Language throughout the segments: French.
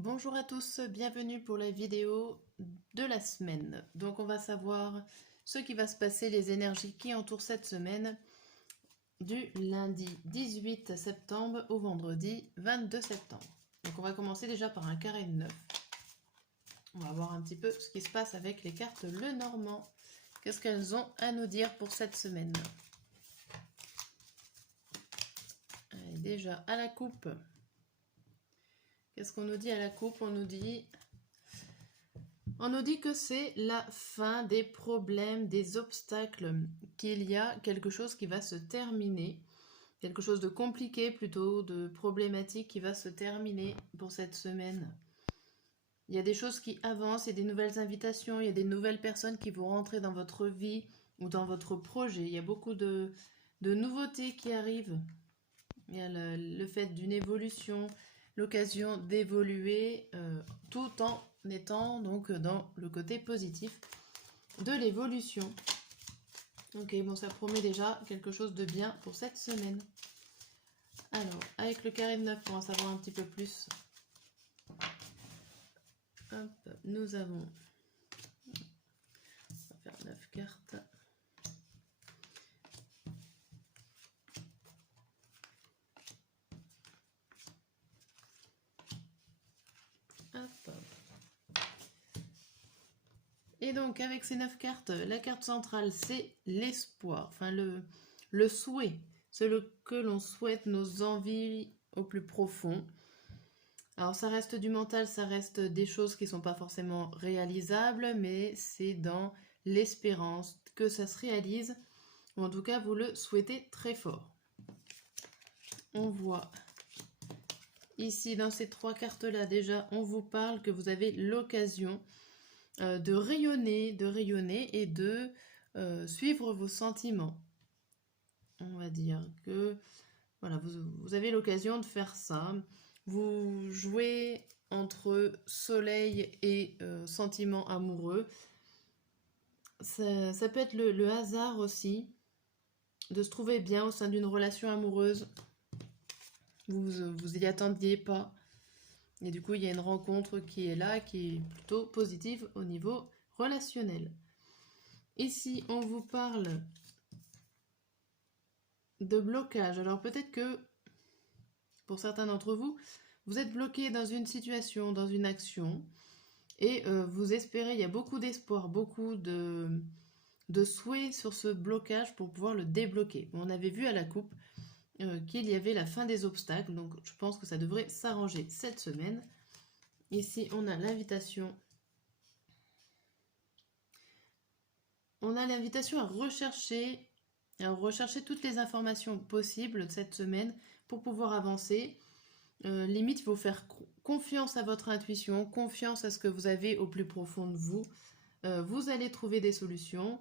Bonjour à tous, bienvenue pour la vidéo de la semaine. Donc on va savoir ce qui va se passer, les énergies qui entourent cette semaine du lundi 18 septembre au vendredi 22 septembre. Donc on va commencer déjà par un carré de 9. On va voir un petit peu ce qui se passe avec les cartes Lenormand. Qu'est-ce qu'elles ont à nous dire pour cette semaine? Allez, déjà à la coupe. Qu'est-ce qu'on nous dit à la coupe? On nous dit que c'est la fin des problèmes, des obstacles, qu'il y a quelque chose qui va se terminer, quelque chose de compliqué plutôt, de problématique qui va se terminer pour cette semaine. Il y a des choses qui avancent, il y a des nouvelles invitations, il y a des nouvelles personnes qui vont rentrer dans votre vie ou dans votre projet. Il y a beaucoup de nouveautés qui arrivent. Il y a le fait d'une évolution, l'occasion d'évoluer tout en étant donc dans le côté positif de l'évolution. Ok, bon, ça promet déjà quelque chose de bien pour cette semaine. Alors, avec le carré de 9, pour en savoir un petit peu plus, hop, nous avons, on va faire 9 cartes. Hop. Et donc, avec ces 9 cartes, la carte centrale, c'est l'espoir, enfin le souhait, ce que l'on souhaite, nos envies au plus profond. Alors, ça reste du mental, ça reste des choses qui ne sont pas forcément réalisables, mais c'est dans l'espérance que ça se réalise, ou en tout cas, vous le souhaitez très fort. On voit ici, dans ces 3 cartes-là, déjà, on vous parle que vous avez l'occasion de rayonner et de suivre vos sentiments. On va dire que voilà, vous avez l'occasion de faire ça. Vous jouez entre soleil et sentiments amoureux. Ça peut être le hasard aussi, de se trouver bien au sein d'une relation amoureuse. Vous y attendiez pas. Et du coup, il y a une rencontre qui est là, qui est plutôt positive au niveau relationnel. Ici, on vous parle de blocage. Alors peut-être que, pour certains d'entre vous, vous êtes bloqué dans une situation, dans une action, et vous espérez, il y a beaucoup d'espoir, beaucoup de souhaits sur ce blocage pour pouvoir le débloquer. On avait vu à la coupe qu'il y avait la fin des obstacles, donc je pense que ça devrait s'arranger cette semaine. Ici, on a l'invitation. On a l'invitation à rechercher toutes les informations possibles cette semaine pour pouvoir avancer. Limite, il faut faire confiance à votre intuition, confiance à ce que vous avez au plus profond de vous. Vous allez trouver des solutions.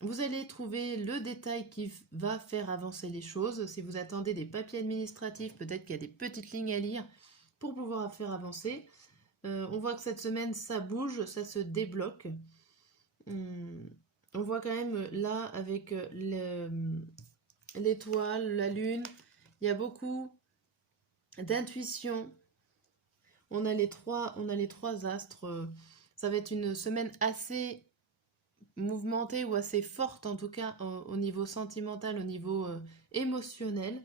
Vous allez trouver le détail qui va faire avancer les choses. Si vous attendez des papiers administratifs, peut-être qu'il y a des petites lignes à lire pour pouvoir faire avancer. On voit que cette semaine, ça bouge, ça se débloque. On voit quand même là avec l'étoile, la lune, il y a beaucoup d'intuition. On a les trois astres. Ça va être une semaine assez mouvementée ou assez forte en tout cas au niveau sentimental, au niveau émotionnel.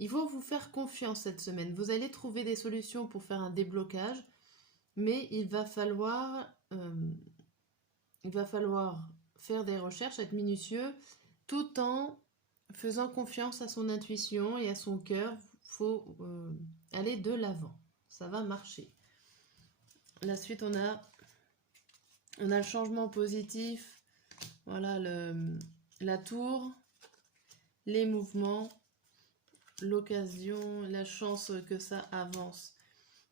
Il faut vous faire confiance cette semaine. Vous allez trouver des solutions pour faire un déblocage, mais il va falloir faire des recherches, être minutieux, tout en faisant confiance à son intuition et à son cœur. Il faut aller de l'avant. Ça va marcher. La suite, on a le changement positif. Voilà, la tour, les mouvements, l'occasion, la chance que ça avance.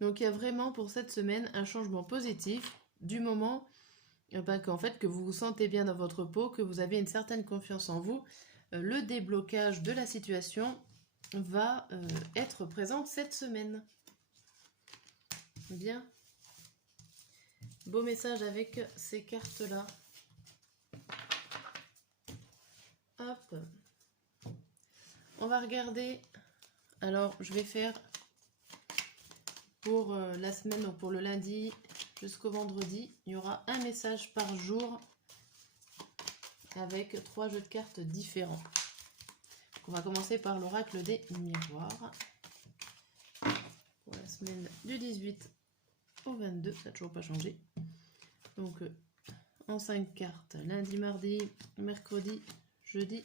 Donc, il y a vraiment pour cette semaine un changement positif du moment qu'en fait, que vous vous sentez bien dans votre peau, que vous avez une certaine confiance en vous. Le déblocage de la situation va être présent cette semaine. Bien. Beau message avec ces cartes-là. Hop. On va regarder. Alors, je vais faire pour la semaine, donc pour le lundi jusqu'au vendredi. Il y aura un message par jour avec 3 jeux de cartes différents. Donc on va commencer par l'oracle des miroirs. Pour la semaine du 18 au 22, ça n'a toujours pas changé. Donc en 5 cartes, lundi, mardi, mercredi, jeudi,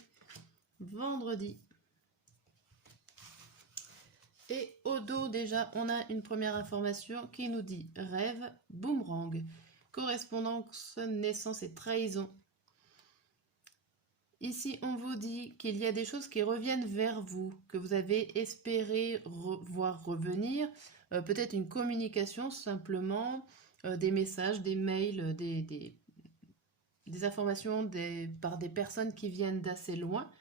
vendredi. Et au dos déjà, on a une première information qui nous dit rêve, boomerang, correspondance, naissance et trahison. Ici, on vous dit qu'il y a des choses qui reviennent vers vous, que vous avez espéré voir revenir, peut-être une communication simplement, des messages, des mails, des informations par des personnes qui viennent d'assez loin.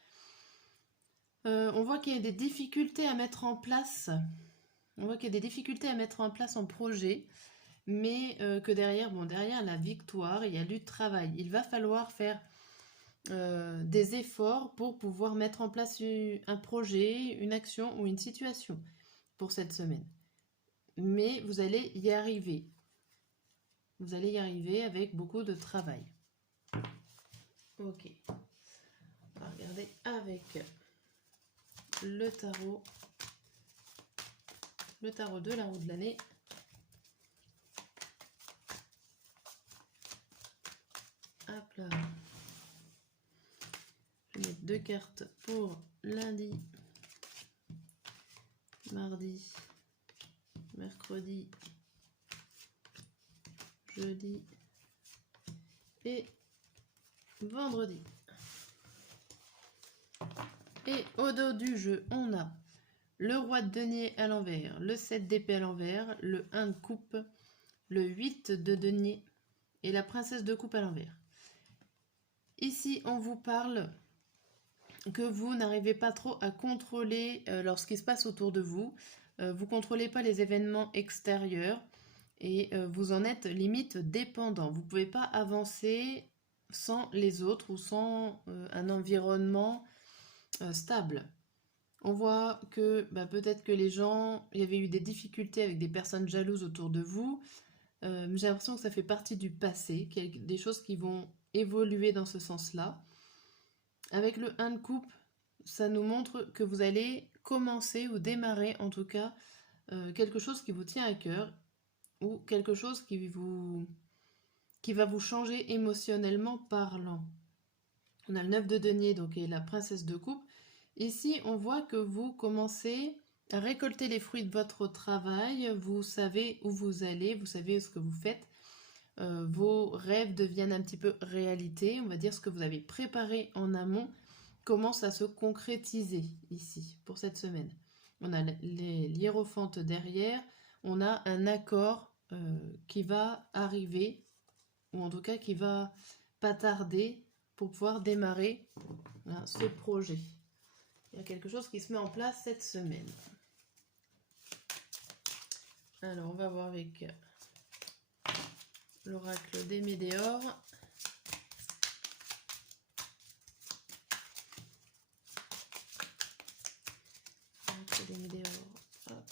On voit qu'il y a des difficultés à mettre en place. On voit qu'il y a des difficultés à mettre en place en projet, mais que derrière la victoire, il y a du travail. Il va falloir faire des efforts pour pouvoir mettre en place un projet, une action ou une situation pour cette semaine. Mais vous allez y arriver. Vous allez y arriver avec beaucoup de travail. Ok. On va regarder avec le tarot de la roue de l'année. Hop là. Je vais mettre 2 cartes pour lundi, mardi, mercredi, jeudi et vendredi. Et au dos du jeu, on a le roi de denier à l'envers, le 7 d'épée à l'envers, le 1 de coupe, le 8 de denier et la princesse de coupe à l'envers. Ici, on vous parle que vous n'arrivez pas trop à contrôler lorsqu'il se passe autour de vous. Vous ne contrôlez pas les événements extérieurs et vous en êtes limite dépendant. Vous ne pouvez pas avancer sans les autres ou sans un environnement stable. On voit que peut-être que les gens, il y avait eu des difficultés avec des personnes jalouses autour de vous. J'ai l'impression que ça fait partie du passé, qu'il y a des choses qui vont évoluer dans ce sens-là. Avec le 1 de coupe, ça nous montre que vous allez commencer ou démarrer en tout cas quelque chose qui vous tient à cœur ou quelque chose qui va vous changer émotionnellement parlant. On a le 9 de denier donc et la princesse de coupe. Ici, on voit que vous commencez à récolter les fruits de votre travail. Vous savez où vous allez, vous savez ce que vous faites. Vos rêves deviennent un petit peu réalité. On va dire ce que vous avez préparé en amont commence à se concrétiser ici pour cette semaine. On a l'hiérophante derrière. On a un accord qui va arriver ou en tout cas qui va pas tarder pour pouvoir démarrer ce projet. Il y a quelque chose qui se met en place cette semaine. Alors, on va voir avec l'oracle des météores. L'oracle des météores. Hop.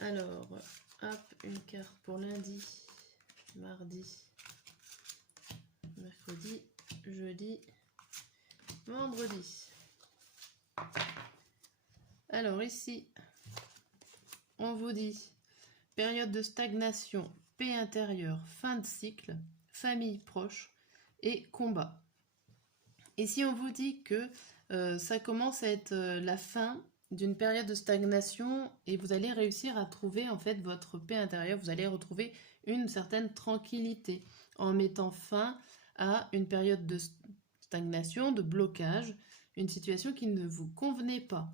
Alors, hop, une carte pour lundi, mardi, mercredi, jeudi, vendredi. Alors ici, on vous dit période de stagnation, paix intérieure, fin de cycle, famille proche et combat. Ici, on vous dit que ça commence à être la fin d'une période de stagnation et vous allez réussir à trouver en fait votre paix intérieure. Vous allez retrouver une certaine tranquillité en mettant fin à une période de stagnation, de blocage, une situation qui ne vous convenait pas.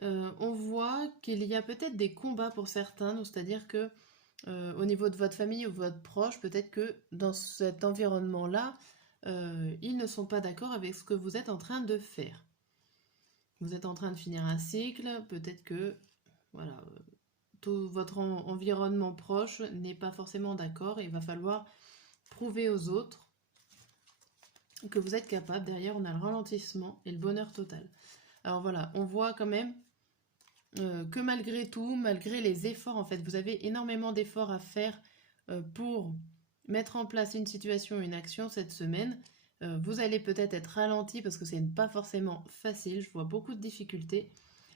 On voit qu'il y a peut-être des combats pour certains, c'est-à-dire que au niveau de votre famille ou votre proche, peut-être que dans cet environnement-là, ils ne sont pas d'accord avec ce que vous êtes en train de faire. Vous êtes en train de finir un cycle, peut-être que voilà, tout votre environnement proche n'est pas forcément d'accord et il va falloir prouver aux autres que vous êtes capable. Derrière, on a le ralentissement et le bonheur total. Alors voilà, on voit quand même que malgré tout, malgré les efforts, en fait, vous avez énormément d'efforts à faire pour mettre en place une situation, une action cette semaine. Vous allez peut-être être ralenti parce que c'est pas forcément facile, je vois beaucoup de difficultés.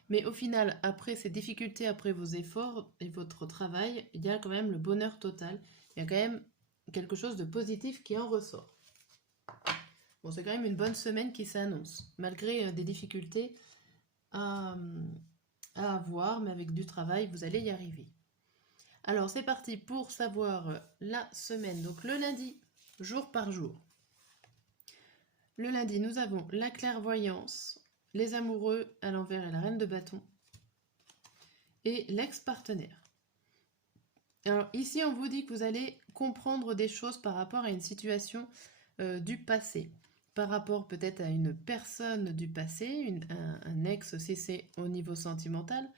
Mais au final, après ces difficultés, après vos efforts et votre travail, il y a quand même le bonheur total. Il y a quand même quelque chose de positif qui en ressort. Bon, c'est quand même une bonne semaine qui s'annonce, malgré des difficultés à, avoir, mais avec du travail, vous allez y arriver. Alors, c'est parti pour savoir la semaine. Donc, le lundi, jour par jour. Le lundi, nous avons la clairvoyance, les amoureux à l'envers et la reine de bâton, et l'ex-partenaire. Alors ici, on vous dit que vous allez comprendre des choses par rapport à une situation du passé, par rapport peut-être à une personne du passé, un ex si c'est au niveau sentimental,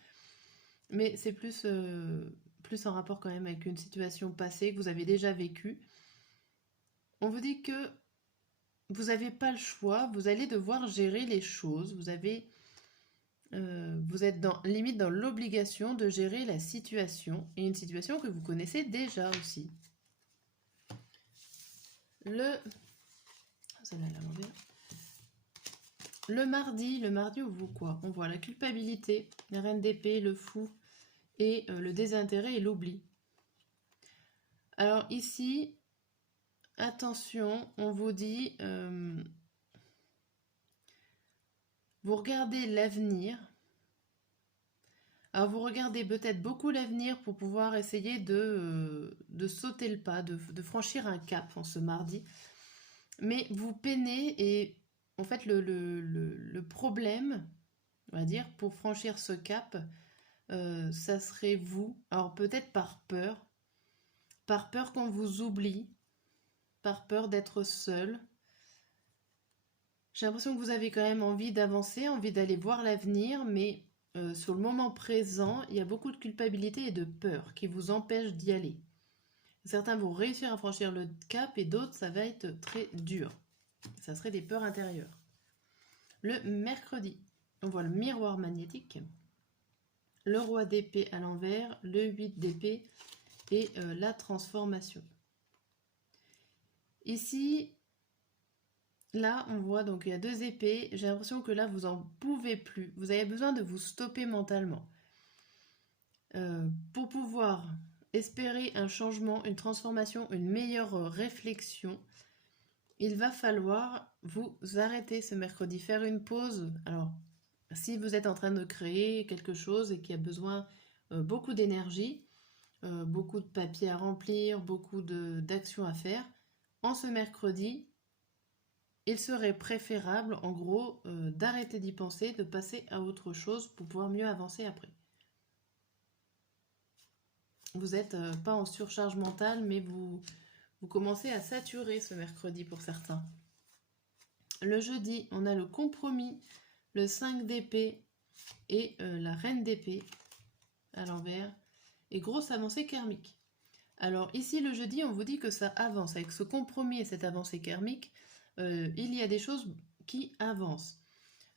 mais c'est plus en rapport quand même avec une situation passée que vous avez déjà vécue. On vous dit que vous n'avez pas le choix, vous allez devoir gérer les choses, vous êtes limite dans l'obligation de gérer la situation, et une situation que vous connaissez déjà aussi. Le mardi, on voit quoi? On voit la culpabilité, la reine d'épée, le fou, et le désintérêt et l'oubli. Alors ici, attention, on vous dit, vous regardez l'avenir. Alors vous regardez peut-être beaucoup l'avenir pour pouvoir essayer de sauter le pas, de franchir un cap en ce mardi. Mais vous peinez et en fait le problème, on va dire, pour franchir ce cap, ça serait vous. Alors peut-être par peur qu'on vous oublie, par peur d'être seul. J'ai l'impression que vous avez quand même envie d'avancer, envie d'aller voir l'avenir, mais sur le moment présent, il y a beaucoup de culpabilité et de peur qui vous empêchent d'y aller. Certains vont réussir à franchir le cap et d'autres, ça va être très dur. Ça serait des peurs intérieures. Le mercredi, on voit le miroir magnétique, le roi d'épée à l'envers, le 8 d'épée et la transformation. Ici, là, on voit donc il y a 2 épées. J'ai l'impression que là, vous en pouvez plus. Vous avez besoin de vous stopper mentalement. Pour pouvoir espérer un changement, une transformation, une meilleure réflexion, il va falloir vous arrêter ce mercredi, faire une pause. Alors, si vous êtes en train de créer quelque chose et qui a besoin beaucoup d'énergie, beaucoup de papier à remplir, beaucoup d'actions à faire, en ce mercredi, il serait préférable, en gros, d'arrêter d'y penser, de passer à autre chose pour pouvoir mieux avancer après. Vous n'êtes pas en surcharge mentale, mais vous commencez à saturer ce mercredi pour certains. Le jeudi, on a le compromis, le 5 d'épée et la reine d'épée à l'envers, et grosse avancée karmique. Alors ici, le jeudi, on vous dit que ça avance. Avec ce compromis et cette avancée karmique, il y a des choses qui avancent.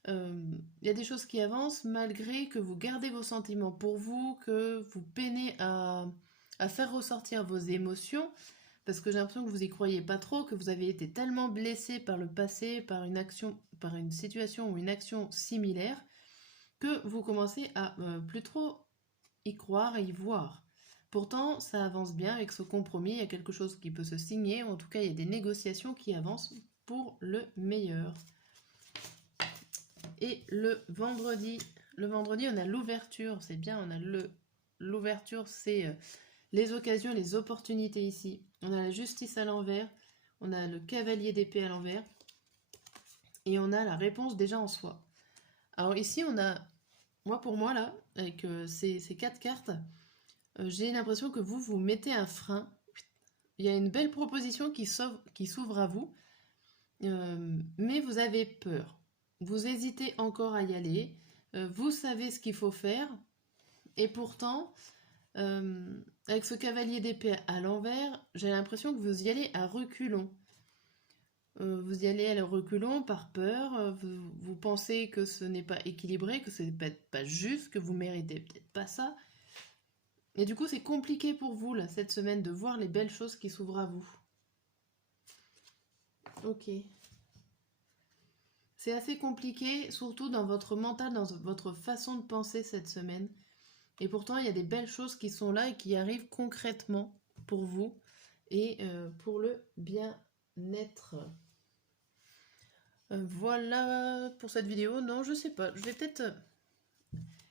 Il y a des choses qui avancent malgré que vous gardez vos sentiments pour vous, que vous peinez à faire ressortir vos émotions, parce que j'ai l'impression que vous y croyez pas trop, que vous avez été tellement blessé par le passé, par une action, par une situation ou une action similaire, que vous commencez à plus trop y croire et y voir. Pourtant, ça avance bien avec ce compromis, il y a quelque chose qui peut se signer, ou en tout cas il y a des négociations qui avancent pour le meilleur. Et le vendredi, on a l'ouverture, c'est bien, on a l'ouverture, c'est les occasions, les opportunités ici. On a la justice à l'envers, on a le cavalier d'épée à l'envers, et on a la réponse déjà en soi. Alors ici, on a, pour moi là, avec ces 4 cartes, j'ai l'impression que vous mettez un frein. Il y a une belle proposition qui s'ouvre à vous, mais vous avez peur. Vous hésitez encore à y aller. Vous savez ce qu'il faut faire. Et pourtant, avec ce cavalier d'épée à l'envers, j'ai l'impression que vous y allez à reculons. Vous y allez à le reculons par peur, vous pensez que ce n'est pas équilibré, que ce n'est peut-être pas juste, que vous méritez peut-être pas ça. Et du coup, c'est compliqué pour vous, là, cette semaine, de voir les belles choses qui s'ouvrent à vous. Ok. C'est assez compliqué, surtout dans votre mental, dans votre façon de penser cette semaine. Et pourtant, il y a des belles choses qui sont là et qui arrivent concrètement pour vous et pour le bien-être. Voilà pour cette vidéo. Non, je sais pas. Je vais peut-être...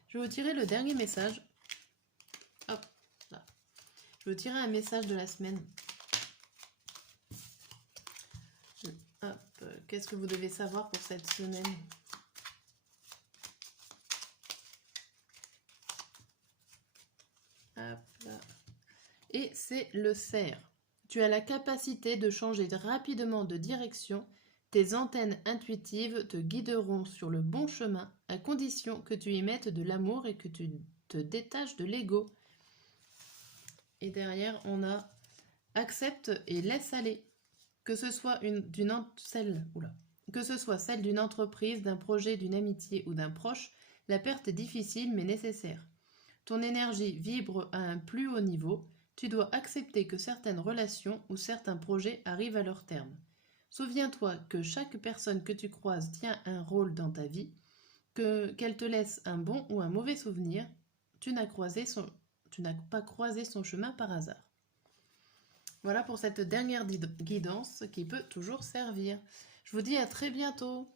je vais vous tirer le dernier message. Hop, là. Je vais vous tirer un message de la semaine. Hop, qu'est-ce que vous devez savoir pour cette semaine ? Hop là. Et c'est le cerf. Tu as la capacité de changer rapidement de direction. Tes antennes intuitives te guideront sur le bon chemin à condition que tu y mettes de l'amour et que tu te détaches de l'ego. Et derrière, on a accepte et laisse aller. Que ce soit celle d'une entreprise, d'un projet, d'une amitié ou d'un proche, la perte est difficile mais nécessaire. Ton énergie vibre à un plus haut niveau. Tu dois accepter que certaines relations ou certains projets arrivent à leur terme. Souviens-toi que chaque personne que tu croises tient un rôle dans ta vie, qu'elle te laisse un bon ou un mauvais souvenir. Tu n'as pas croisé son chemin par hasard. Voilà pour cette dernière guidance qui peut toujours servir. Je vous dis à très bientôt.